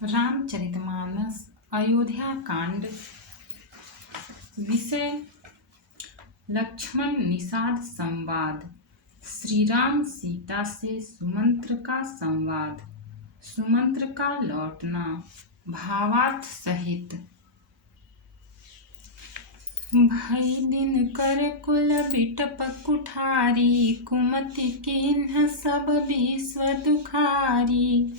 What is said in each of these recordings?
रामचरितमानस अयोध्या कांड। विषय लक्ष्मण निषाद संवाद। श्री राम सीता से सुमंत्र का संवाद। सुमंत्र का लौटना भावार्थ सहित। भई दिन कर कुल बिटप कुठारी, कुमति किन्ह सब विश्व दुखारी।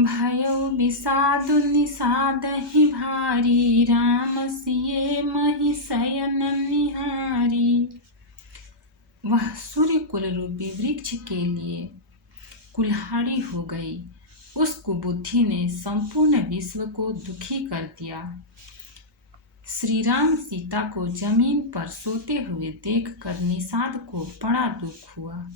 भयो विषाद निषादहि भारी, राम सिए महि शयन निहारी। वह सूर्य कुल रूपी वृक्ष के लिए कुल्हाड़ी हो गई। उस कुबुद्धि ने संपूर्ण विश्व को दुखी कर दिया। श्री राम सीता को जमीन पर सोते हुए देखकर निषाद को बड़ा दुख हुआ।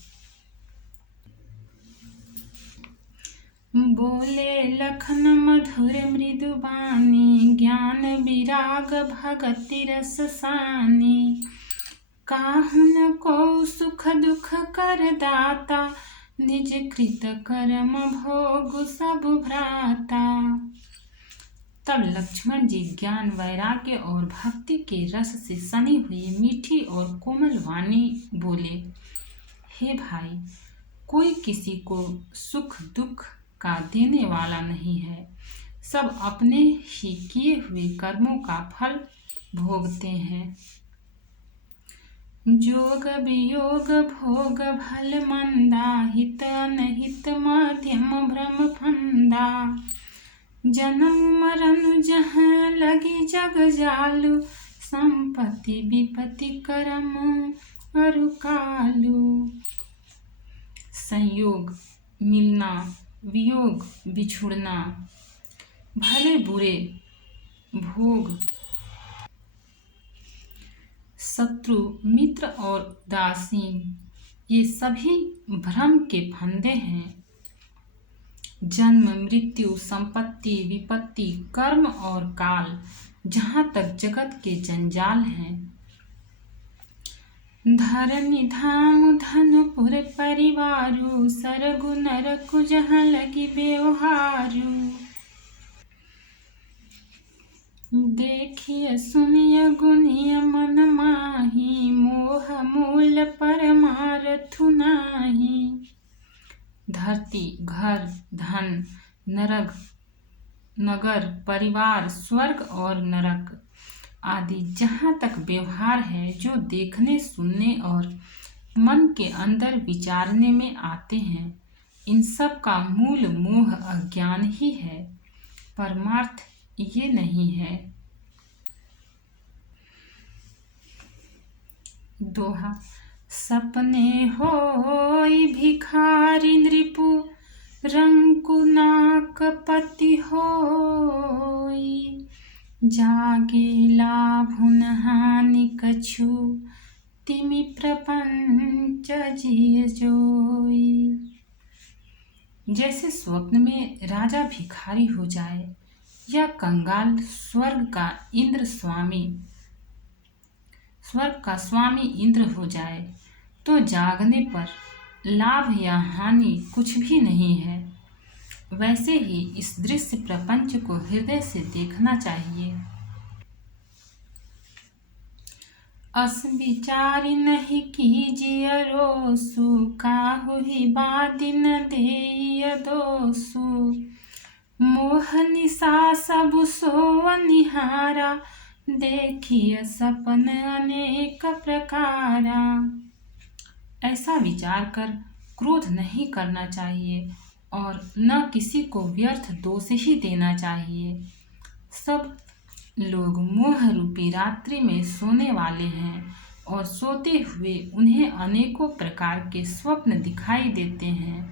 बोले लखन मधुर मृदु बानी, ज्ञान विराग भगति रस सानी। काहुन को सुख दुख कर दाता, निज कृत कर्म भोग सब भ्राता। तब लक्ष्मण जी ज्ञान वैराग्य और भक्ति के रस से सनी हुई मीठी और कोमल वाणी बोले, हे भाई, कोई किसी को सुख दुख का देने वाला नहीं है। सब अपने ही किए हुए कर्मों का फल भोगते हैं। जोग वियोग भोग भल मंदा, हित अनहित मध्यम भ्रम फंदा। जन्म मरण जहाँ लगी जग जालू, संपत्ति विपत्ति करम अरु कालू। संयोग मिलना, वियोग बिछुड़ना, भले बुरे भोग, शत्रु मित्र और दासीन, ये सभी भ्रम के फंदे हैं। जन्म मृत्यु संपत्ति विपत्ति कर्म और काल, जहाँ तक जगत के जंजाल हैं। धरनी धाम धनुपुर परिवारु, सरगु नरकु जहाँ लगी व्यवहारु। देखिए सुनिय गुनिय मन माही, मोह मूल परमारथु नाही। धरती घर धन नरक नगर परिवार स्वर्ग और नरक आदि जहाँ तक व्यवहार है, जो देखने सुनने और मन के अंदर विचारने में आते हैं, इन सब का मूल मोह अज्ञान ही है। परमार्थ ये नहीं है। दोहा। सपने होई भिखारी नृपु, रंकु नाक पति होई। जागे लाभुन हानि कछु, तिमि प्रपंच जिय जोई। जैसे स्वप्न में राजा भिखारी हो जाए या कंगाल स्वर्ग का स्वामी इंद्र हो जाए, तो जागने पर लाभ या हानि कुछ भी नहीं है। वैसे ही इस दृश्य प्रपंच को हृदय से देखना चाहिए। अस विचारि नहीं कीजिए रोसु, काहु ही बादिन देय दोसु। मोह निशा सब सो निहारा, देखिए सपन अनेक प्रकारा। ऐसा विचार कर क्रोध नहीं करना चाहिए और न किसी को व्यर्थ दोष ही देना चाहिए। सब लोग मोह रूपी रात्रि में सोने वाले हैं और सोते हुए उन्हें अनेकों प्रकार के स्वप्न दिखाई देते हैं।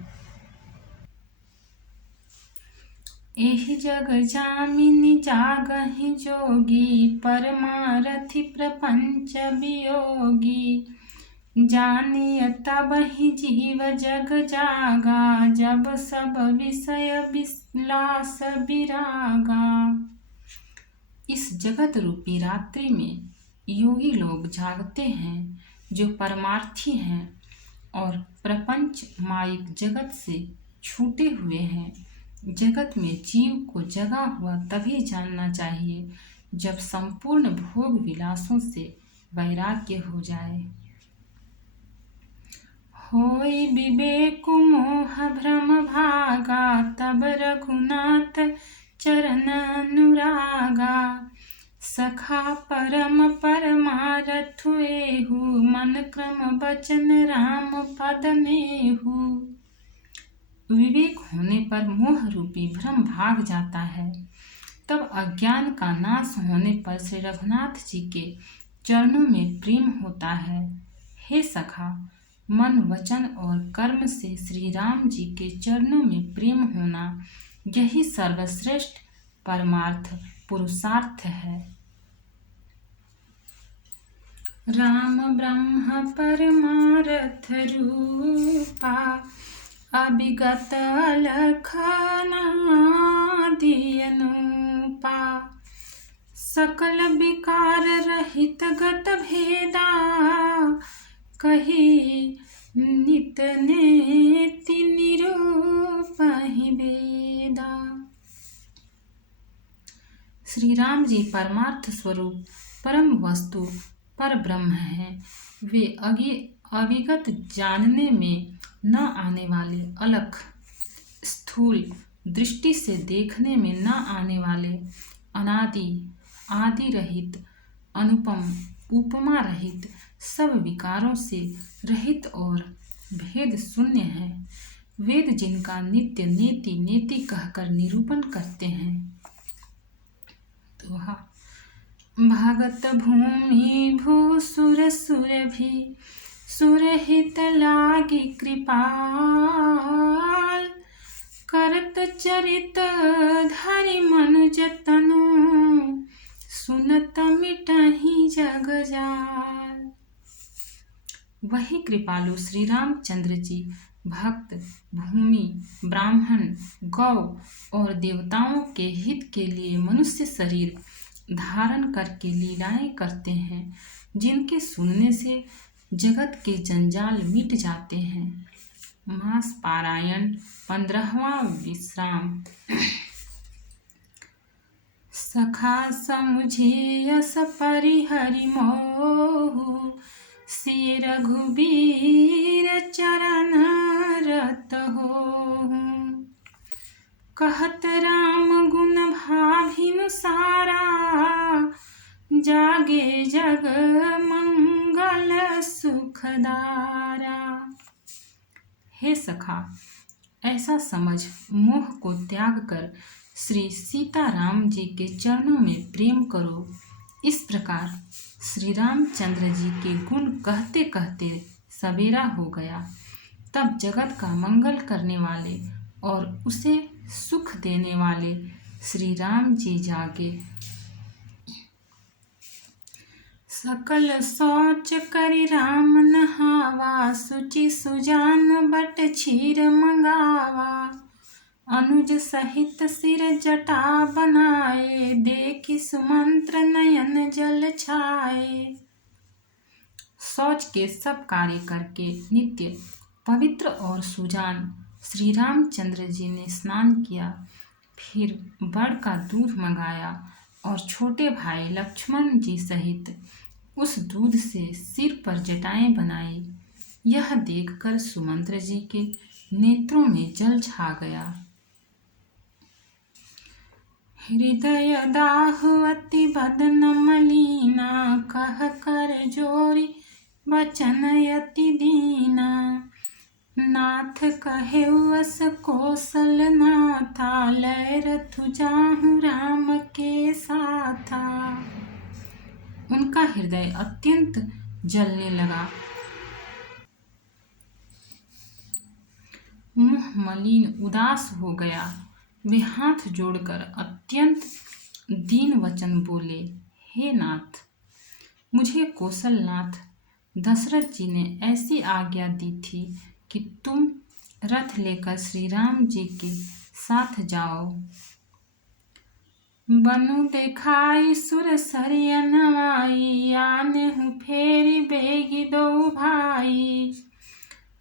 एहि जग जामिनी जागहि जोगी, परमारथि प्रपंच वियोगी। जानिय तबहि जीव जग जागा, जब सब विषय विलास विरागा। इस जगत रूपी रात्रि में योगी लोग जागते हैं, जो परमार्थी हैं और प्रपंच माइक जगत से छूटे हुए हैं। जगत में जीव को जगा हुआ तभी जानना चाहिए जब संपूर्ण भोग विलासों से वैराग्य हो जाए। होई विवेक मोह भ्रम भागा, तब रघुनाथ चरण अनुरागा। सखा परम परमारथ एहु, मन क्रम वचन राम पद नेहु। विवेक होने पर मोह रूपी भ्रम भाग जाता है, तब अज्ञान का नाश होने पर श्री रघुनाथ जी के चरणों में प्रेम होता है। हे सखा, मन वचन और कर्म से श्री राम जी के चरणों में प्रेम होना, यही सर्वश्रेष्ठ परमार्थ पुरुषार्थ है। राम ब्रह्म परमारथ रूपा, अभिगत अलख अनादि अनूपा। सकल विकार रहित गत भेदा, कही नित नेति निरूपहि वेदा। श्री राम जी परमार्थ स्वरूप परम वस्तु पर ब्रह्म है। वे अविगत जानने में न आने वाले, अलख स्थूल दृष्टि से देखने में न आने वाले, अनादि आदि रहित, अनुपम उपमा रहित, सब विकारों से रहित और भेद शून्य है। वेद जिनका नित्य नेति नेति कहकर निरूपण करते हैं। दोहा। भागत भूमि भूसुर सुर भी, सुरहित लागी कृपाल। करत चरित धरि मनुज तनु, सुनत मिटहि जग जाल। वही कृपालु श्री रामचंद्र जी भक्त, भूमि, ब्राह्मण, गौ और देवताओं के हित के लिए मनुष्य शरीर धारण करके लीलाएं करते हैं, जिनके सुनने से जगत के जंजाल मिट जाते हैं। मास पारायण 15वां विश्राम। सखा समुझे यस परिहरि मोहु, सिय रघुबीर चरण रत होहु। कहत राम गुण भाभिनु सारा, जागे जग मंगल सुखदारा। हे सखा, ऐसा समझ मोह को त्याग कर श्री सीताराम जी के चरणों में प्रेम करो। इस प्रकार श्री रामचंद्र जी के गुण कहते कहते सवेरा हो गया। तब जगत का मंगल करने वाले और उसे सुख देने वाले श्री राम जी जागे। सकल सोच करि राम नहावा, सुचि सुजान बट क्षीर मंगावा। अनुज सहित सिर जटा बनाए, देखि सुमंत्र नयन जल छाए। शौच के सब कार्य करके नित्य पवित्र और सुजान श्री रामचंद्र जी ने स्नान किया, फिर बड़ का दूध मंगाया और छोटे भाई लक्ष्मण जी सहित उस दूध से सिर पर जटाएं बनाई। यह देखकर सुमंत्र जी के नेत्रों में जल छा गया। हृदय दाहु अति बदन मलिना, कह कर जोरी वचन अति दीना। नाथ कहेउ अस कौशल नाथा, लय रथु जाहु राम के साथा। उनका हृदय अत्यंत जलने लगा, मुँह मलिन उदास हो गया। वे हाथ जोड़कर अत्यंत दीन वचन बोले, हे नाथ, मुझे कौशलनाथ दशरथ जी ने ऐसी आज्ञा दी थी कि तुम रथ लेकर श्री राम जी के साथ जाओ। बनु देखाई सुर सरिया नवाई, आने हूँ फेरी बेगी दो भाई।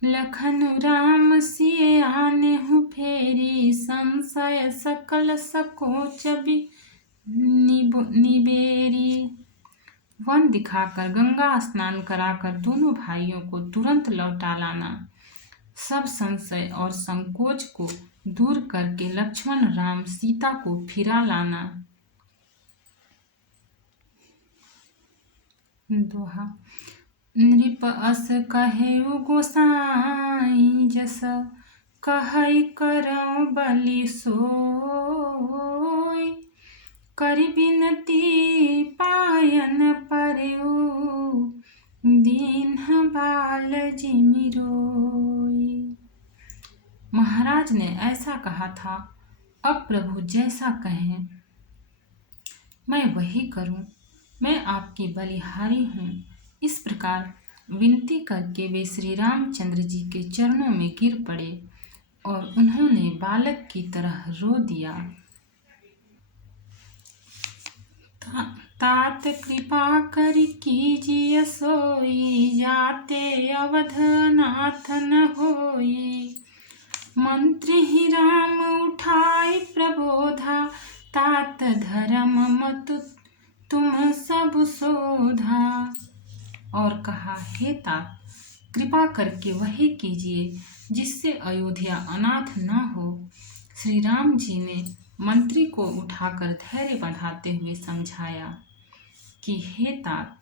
लखन राम सिए आने हूँ फेरी, संशय सकल सकोच निबेरी। वन दिखाकर गंगा स्नान कराकर दोनों भाइयों को तुरंत लौटा लाना। सब संशय और संकोच को दूर करके लक्ष्मण राम सीता को फिरा लाना। दोहा। नृप अस कहेउ गोसाई, जस कहई करौ बलि सोई। करि बिनती पायन परऊ, दीन्ह बाल जिमि रोई। महाराज ने ऐसा कहा था, अब प्रभु जैसा कहें मैं वही करूं। मैं आपकी बलिहारी हूँ। इस प्रकार विनती करके वे श्री रामचंद्र जी के चरणों में गिर पड़े और उन्होंने बालक की तरह रो दिया। तात कृपा करि कीजिए सोई, जाते अवध नाथ न होई। मंत्री ही राम उठाई प्रबोधा, तात धर्म मत तुम सब शोधा। और कहा, हे तात, कृपा करके वही कीजिए जिससे अयोध्या अनाथ न हो। श्री राम जी ने मंत्री को उठाकर धैर्य बढ़ाते हुए समझाया कि हे तात,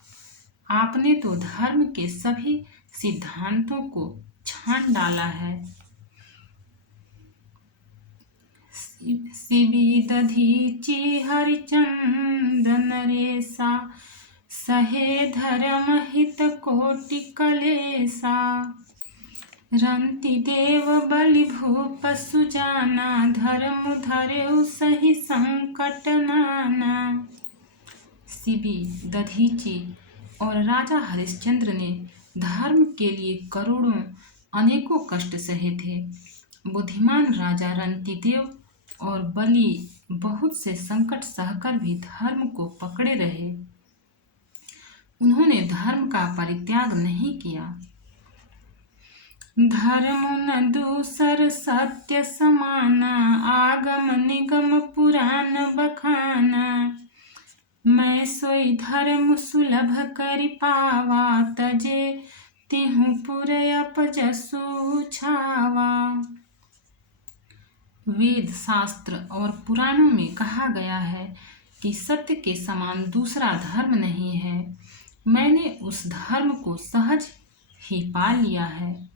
आपने तो धर्म के सभी सिद्धांतों को छान डाला है। शिबी दधीचि हरिचंदन रेसा, सहे धर्म हित कोटि कलेसा। रंति देव बलि भूप सुजाना, धर्म धरेउ सही संकट नाना। शिबी, दधीचि और राजा हरिश्चंद्र ने धर्म के लिए करोड़ों अनेकों कष्ट सहे थे। बुद्धिमान राजा रंतिदेव और बलि बहुत से संकट सहकर भी धर्म को पकड़े रहे। उन्होंने धर्म का परित्याग नहीं किया। धर्म न दूसर सत्य समाना, आगम निगम पुराण बखाना। मैं सोई धर्म सुलभ करि पावा, तजे तिहु पुर अपजसु छावा। वेद शास्त्र और पुराणों में कहा गया है कि सत्य के समान दूसरा धर्म नहीं है। मैंने उस धर्म को सहज ही पा लिया है।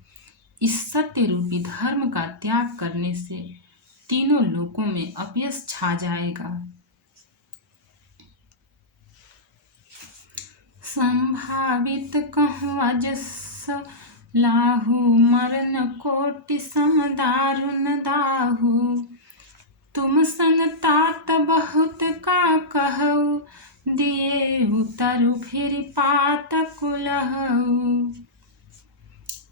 इस सत्य रूपी धर्म का त्याग करने से तीनों लोकों में अपयश छा जाएगा। संभावित कहूँ अजस लाहू, मरण कोटि सम दारुण दाहू। तुम सन तात बहुत का कहू, दिए उतरु फिर पात कुलहू।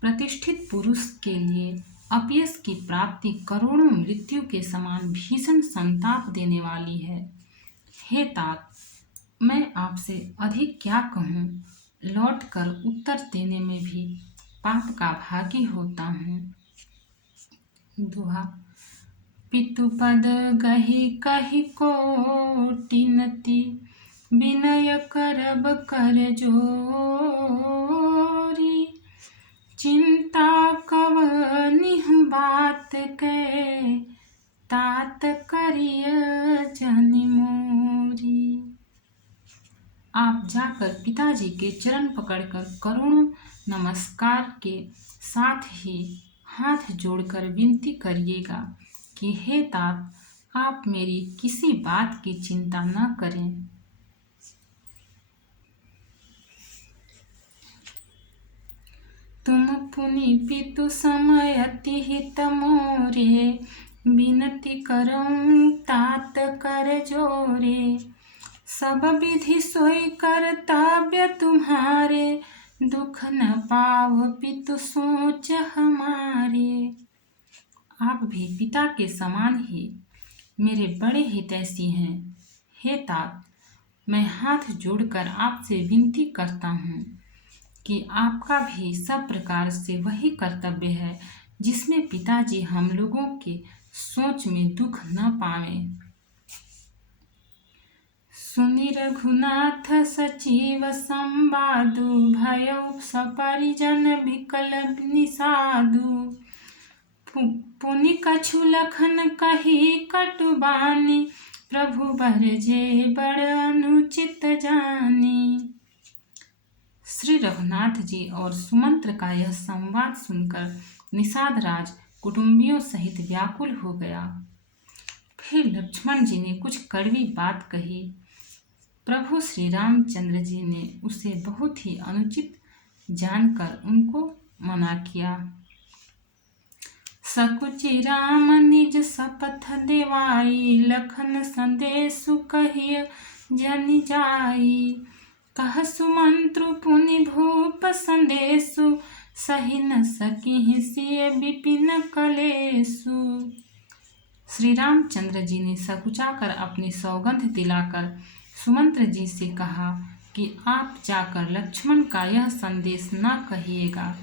प्रतिष्ठित पुरुष के लिए अपयश की प्राप्ति करोड़ों मृत्यु के समान भीषण संताप देने वाली है। हे तात, मैं आपसे अधिक क्या कहूँ, लौटकर उत्तर देने में भी पाप का भागी होता हूँ। दोहा। पितुपद गहि कहि कोटिनति, विनय करब कर जोरी। चिंता कवनिहु बात कै, तात करिय जनि मोरी। आप जाकर पिताजी के चरण पकड़कर करोड़ों नमस्कार के साथ ही हाथ जोड़कर विनती करिएगा कि हे तात, आप मेरी किसी बात की चिंता न करें। तुम पुनि पितु समय अति हित मोरे, विनती करऊं तात कर जोरे। सब विधि सोई कर्तव्य तुम्हारे, दुख न पाव पितु सोच हमारे। आप भी पिता के समान ही मेरे बड़े हितैषी हैं। हे तात, मैं हाथ जोड़कर आपसे विनती करता हूँ कि आपका भी सब प्रकार से वही कर्तव्य है जिसमें पिताजी हम लोगों के सोच में दुख न पावें। सुनि रघुनाथ सचिव संवादु, भयउ सपरिजन विकल निषादु। पुनि कछु लखन कही कटुबानी, प्रभु बरजे बड़ अनुचित जानी। श्री रघुनाथ जी और सुमंत्र का यह संवाद सुनकर निषाद राज कुटुंबियों सहित व्याकुल हो गया। फिर लक्ष्मण जी ने कुछ कड़वी बात कही। प्रभु श्री रामचंद्र जी ने उसे बहुत ही अनुचित जानकर उनको मना किया। सकुचि राम निज शपथ देवाई, लखन संदेशु कहिय जनि जाई। कह सुमंत्रु पुनि भूप संदेशु, सही न सकिहि सिय विपिन कलेशु। श्री रामचंद्र जी ने सकुचाकर अपनी सौगंध दिलाकर सुमंत्र जी से कहा कि आप जाकर लक्ष्मण का यह संदेश न कहिएगा।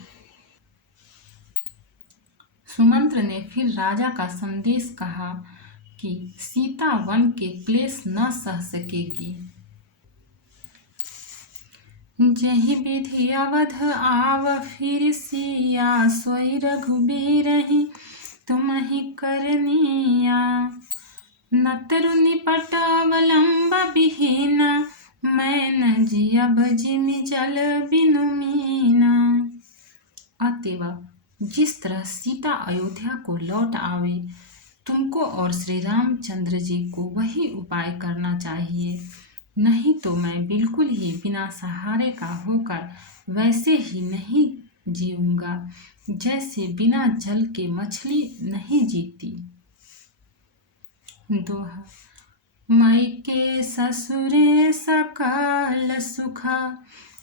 सुमंत्र ने फिर राजा का संदेश कहा कि सीता वन के क्लेश न सह सकेगी। जहि विधि अवध आव फिर सिया, सोई रघुबीरहि तुमहि करनिया। नतरु निपट अवलंब विहीना, मैं न जियब जिमि जल बिनु मीना। अतएव जिस तरह सीता अयोध्या को लौट आवे, तुमको और श्री रामचंद्र जी को वही उपाय करना चाहिए, नहीं तो मैं बिल्कुल ही बिना सहारे का होकर वैसे ही नहीं जीऊंगा जैसे बिना जल के मछली नहीं जीती। दोहा। मायके ससुरे सकल सुख,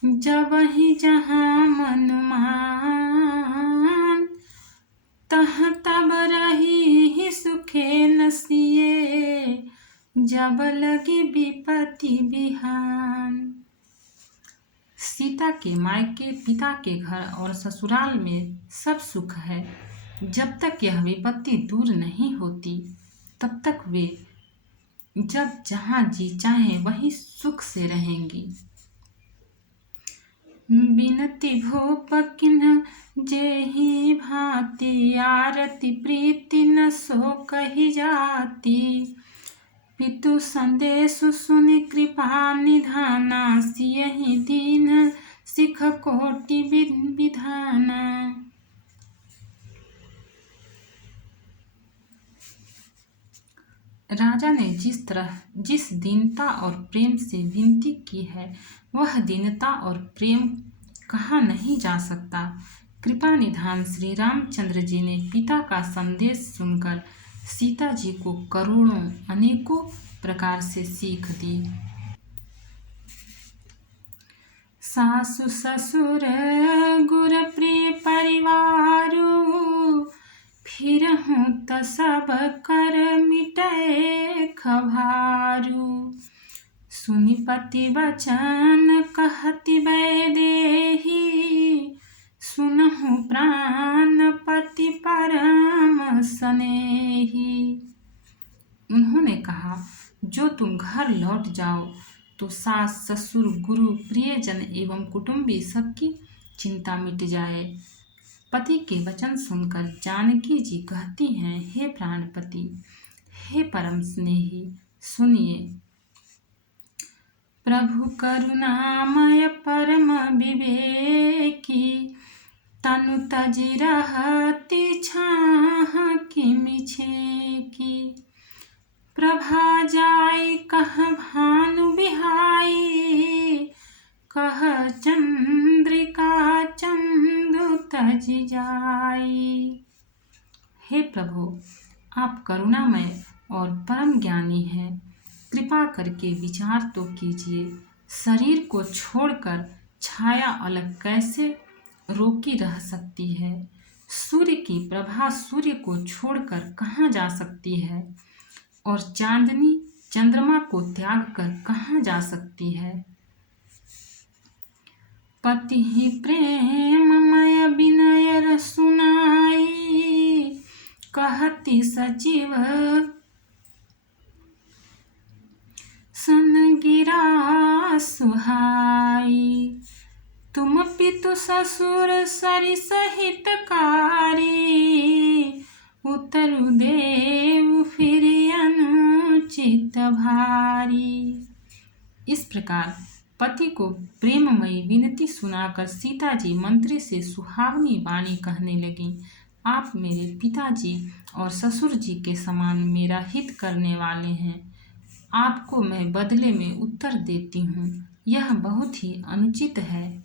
जबहि जहाँ मन मान। तह तब रही सुखे न सिए, जब लगी विपत्ति बिहान। सीता के मायके, पिता के घर और ससुराल में सब सुख है। जब तक यह विपत्ति दूर नहीं होती तब तक वे जब जहाँ जी चाहे वहीं सुख से रहेंगी। बिनती भूप किन्ह जेहि भांति, आरती प्रीति न सो कही जाती। पितु संदेश सुनि कृपा निधाना, सियहि दीन सिख कोटि विधाना। राजा ने जिस दीनता और प्रेम से विनती की है, वह दीनता और प्रेम कहा नहीं जा सकता। कृपा निधान श्री रामचंद्र जी ने पिता का संदेश सुनकर सीता जी को करोड़ों अनेकों प्रकार से सीख दी। सासु ससुर गुर प्रिय परिवारु, फिरहूँ त सब कर मिटै खभारु। सुनि पति वचन कहति वैदेही, सुनहु प्राणपति परम स्नेही। उन्होंने कहा, जो तुम घर लौट जाओ तो सास ससुर गुरु प्रियजन एवं कुटुंबी सबकी चिंता मिट जाए। पति के वचन सुनकर जानकी जी कहती हैं, हे प्राणपति, हे परम स्नेही, सुनिए। प्रभु करुणामय परम विवेकी, तनु तजि रहति छाह किमि छेकी। प्रभा जाई कह भानु बिहाई, कह चंद्रिका चंदु तजि जाई। हे प्रभु, आप करुणामय और परम ज्ञानी हैं, कृपा करके विचार तो कीजिए। शरीर को छोड़कर छाया अलग कैसे रोकी रह सकती है? सूर्य की प्रभा सूर्य को छोड़कर कहाँ जा सकती है? और चांदनी चंद्रमा को त्याग कर कहाँ जा सकती है? पति प्रेममय विनय रसुनाई, कहती सचिव सन गिरा सुहाई। तुम पितु ससुर सरिस हितकारी, उतरु देव फिर अनुचित भारी। इस प्रकार पति को प्रेममयी विनती सुनाकर सीता जी मंत्री से सुहावनी वाणी कहने लगी। आप मेरे पिताजी और ससुर जी के समान मेरा हित करने वाले हैं। आपको मैं बदले में उत्तर देती हूँ, यह बहुत ही अनुचित है।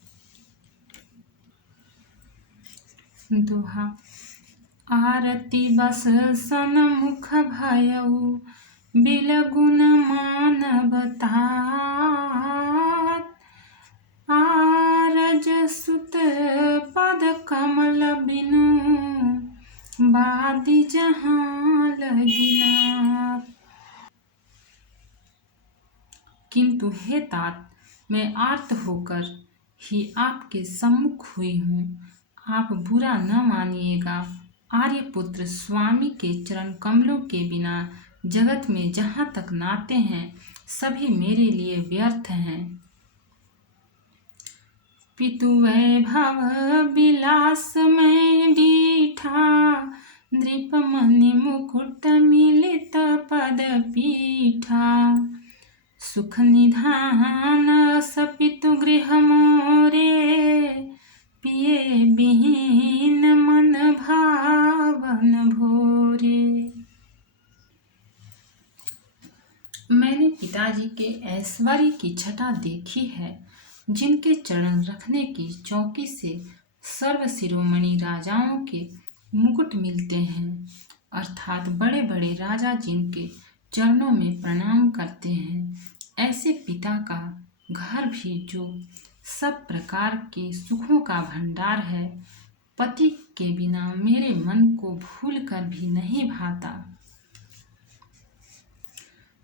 दोहा। आरती बस सनमुख भयउ, बिलगुन मानवतात। आरज सुत पद कमल बिनु, बादी जहाँ लगिना। किंतु हे तात, मैं आर्त होकर ही आपके सम्मुख हुई हूँ, आप बुरा न मानिएगा। आर्यपुत्र स्वामी के चरण कमलों के बिना जगत में जहाँ तक नाते हैं सभी मेरे लिए व्यर्थ हैं। पितु वैभव विलास में डीठा, दृपमणि मुकुट मिलित पद पीठा। सुख निधान सपितु गृह मोरे, पिए बिहीन मन भावन भोरे। मैंने पिताजी के ऐश्वर्य की छटा देखी है, जिनके चरण रखने की चौकी से सर्व शिरोमणि राजाओं के मुकुट मिलते हैं, अर्थात बड़े बड़े राजा जिनके चरणों में प्रणाम करते हैं। ऐसे पिता का घर भी जो सब प्रकार के सुखों का भंडार है, पति के बिना मेरे मन को भूल कर भी नहीं भाता।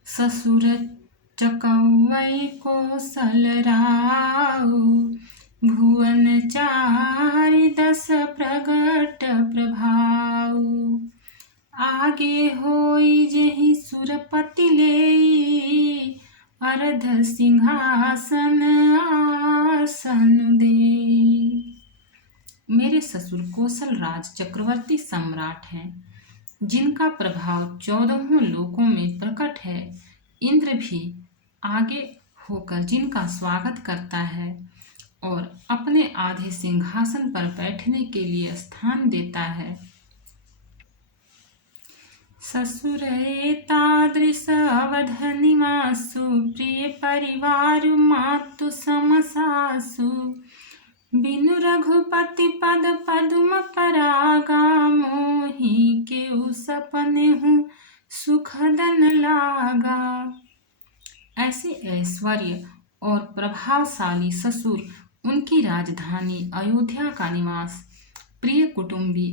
ससुर चकौवै कौशल राउ, भुवन चारि दस प्रगट प्रभाउ। आगे होई जेहि सुरपति लेई, अर्ध सिंहासन आसन देई। मेरे ससुर कौशल राज चक्रवर्ती सम्राट हैं, जिनका प्रभाव 14 लोकों में प्रकट है। इंद्र भी आगे होकर जिनका स्वागत करता है और अपने आधे सिंहासन पर बैठने के लिए स्थान देता है। ससुर तादृश अवध निवासु, प्रिय परिवार मातु समसासु। बिनु रघुपति पद पदुम परागा, मोहि केउ सपने हूँ सुखदन लागा। ऐसे ऐश्वर्य और प्रभावशाली ससुर, उनकी राजधानी अयोध्या का निवास, प्रिय कुटुंबी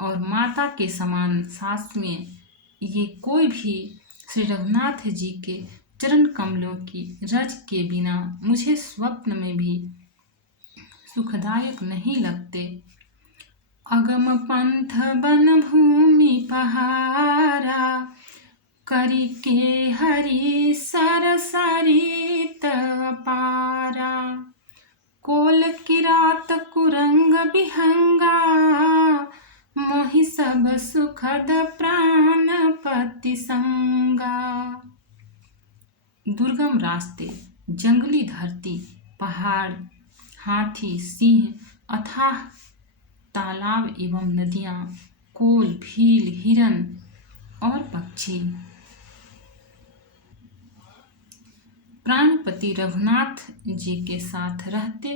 और माता के समान सास में, ये कोई भी श्री रघुनाथ जी के चरण कमलों की रज के बिना मुझे स्वप्न में भी सुखदायक नहीं लगते। अगम पंथ बन भूमि पहारा, करी के हरि सर सरित अपारा। कोल किरात कुरंग बिहंगा, मोहि सब सुखद प्राणपति संगा। दुर्गम रास्ते, जंगली धरती, पहाड़, हाथी, सिंह, अथाह तालाब एवं नदियाँ, कोल, भील, हिरन और पक्षी। प्राणपति रघुनाथ जी के साथ रहते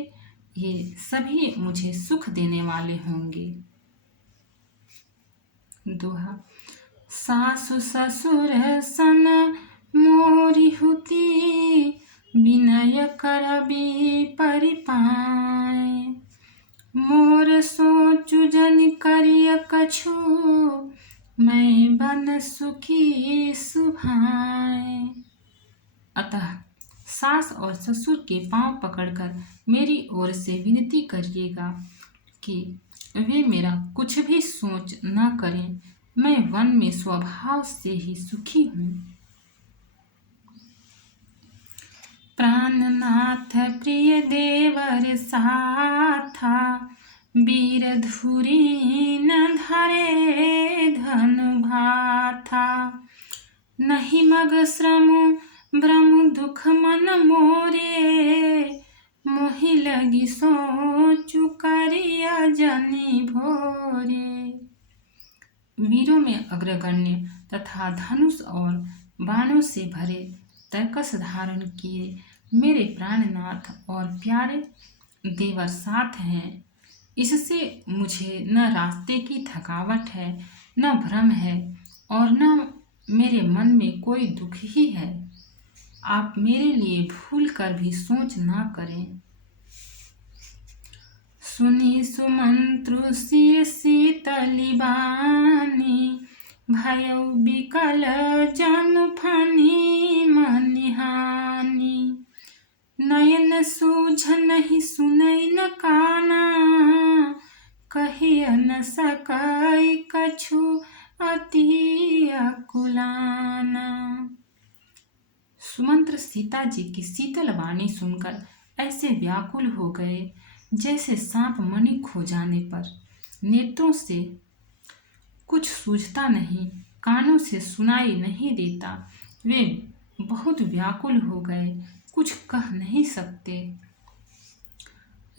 ये सभी मुझे सुख देने वाले होंगे। दोहा। सासु ससुर सन मोरी हुती, विनय करबी परिपाए। मोर सोचु जन करिय कछु, मैं बन सुखी सुभाए। अतः सास और ससुर के पांव पकड़कर मेरी ओर से विनती करिएगा कि वे मेरा कुछ भी सोच न करें। मैं वन में स्वभाव से ही सुखी हूँ। प्राणनाथ प्रिय देवर साथा, वीर धुरी न धरे धन भाथा। नहीं मग श्रम ब्रह्म दुख मन मोरे, मोहि लगी सोचु करिया जनि भोरे। वीरों में अग्रगण्य तथा धनुष और बाणों से भरे तरकस धारण किए मेरे प्राणनाथ और प्यारे देवर साथ हैं। इससे मुझे न रास्ते की थकावट है, न भ्रम है और न मेरे मन में कोई दुख ही है। आप मेरे लिए भूल कर भी सोच ना करें। सुनी सुमंत्रु सिय शीतली बानी, भयउ बिकल जन फनी मनिहानी। नयन सूझ नहीं सुनई न काना, कहिय न सकई कछु अति अकुलाना। सुमंत्र सीता जी की शीतल वाणी सुनकर ऐसे व्याकुल हो गए जैसे सांप मणि खो जाने पर। नेत्रों से कुछ सूझता नहीं, कानों से सुनाई नहीं देता। वे बहुत व्याकुल हो गए, कुछ कह नहीं सकते।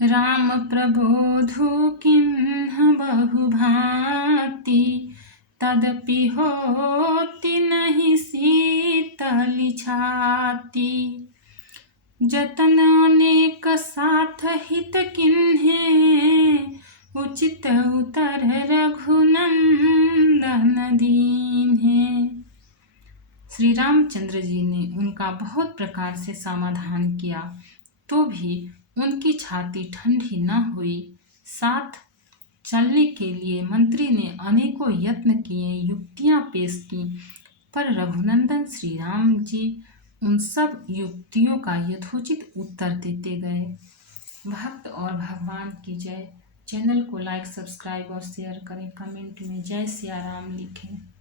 राम प्रबोधु किन्ह बहु भांति, तदपि होती नहीं शीतली छाती। जतन अनेक साथ हित किन्हे, उचित उतर रघुनंदन दीन्हे। श्री रामचंद्र जी ने उनका बहुत प्रकार से समाधान किया, तो भी उनकी छाती ठंडी न हुई। साथ चलने के लिए मंत्री ने अनेकों यत्न किए, युक्तियां पेश की, पर रघुनंदन श्री राम जी उन सब युक्तियों का यथोचित उत्तर देते गए। भक्त और भगवान की जय। चैनल को लाइक, सब्सक्राइब और शेयर करें। कमेंट में जय सिया राम लिखें।